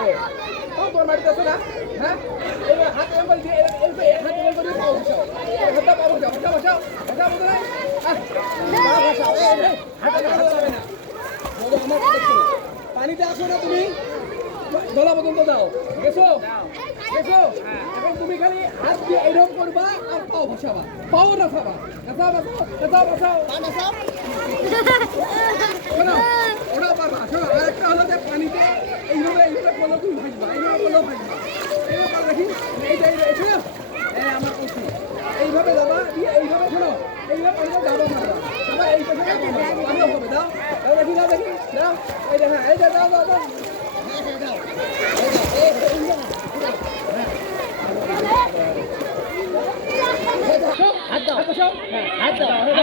হবে তাও তোমার বাড়িতে আছে না হ্যাঁ এবার হাত এমন দিয়ে হাত এমন করে পাও বসাও হাতটা পাও বসাও বসাও বসাও বসাও বসাও পা বসাও হাতে হবে না বলো আমার কথা শোনো পানিতে আসো না তুমি গলা পর্যন্ত দাও গেছো গেছো এখন তুমি খালি হাত দিয়ে এরকম করবা আর পাও বসাবা পাও না খাবা বসাও বসাও বসাও বসাও শোনো ওটা পারবা শোনো আরেকটা হলো যে পানিতে এইভাবে করলে তুমি ভাসবা এইভাবে করলেও ভাসবা এইভাবে দেখি এইটা শোনো আমার কৌশল এইভাবে যাবা দিয়ে এইভাবে শোনো এইভাবে পানিতে যাবো মারবা আবার এই পাশে আমিও হবে দাও দেখি দাও এই যে হ্যাঁ এই যে দাও দাও দাও হাত দাও হাত দাও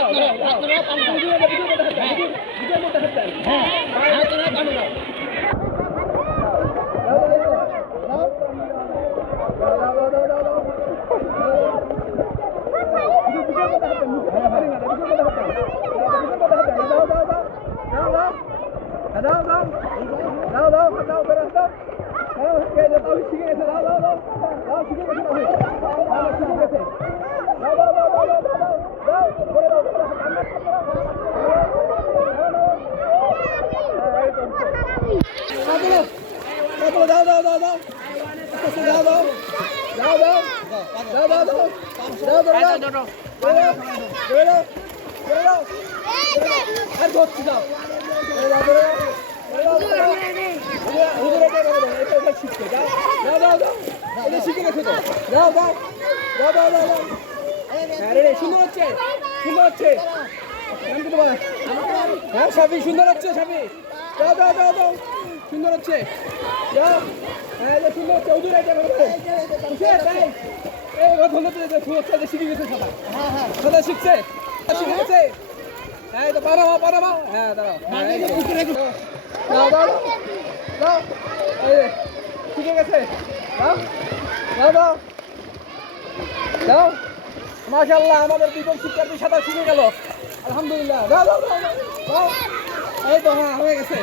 সুন্দর হচ্ছে সুন্দর হচ্ছে হ্যাঁ সাবি সুন্দর হচ্ছে সাবি দাও দাও দাও দাও সুন্দর হচ্ছে যাও হ্যাঁ সুন্দর হচ্ছে উদুর এটা শিখে গেছে সাদা সাদা শিখছে শিখে গেছে হ্যাঁ তো পারো হ্যাঁ দাও দাও দাও দাও এই শিখে গেছে দাও দাও দাও দাও মাশাআল্লাহ আমাদের দুজন শিক্ষার্থী সাঁতার শিখে গেল আলহামদুলিল্লাহ দাও দাও দাও এই তো হ্যাঁ হয়ে গেছে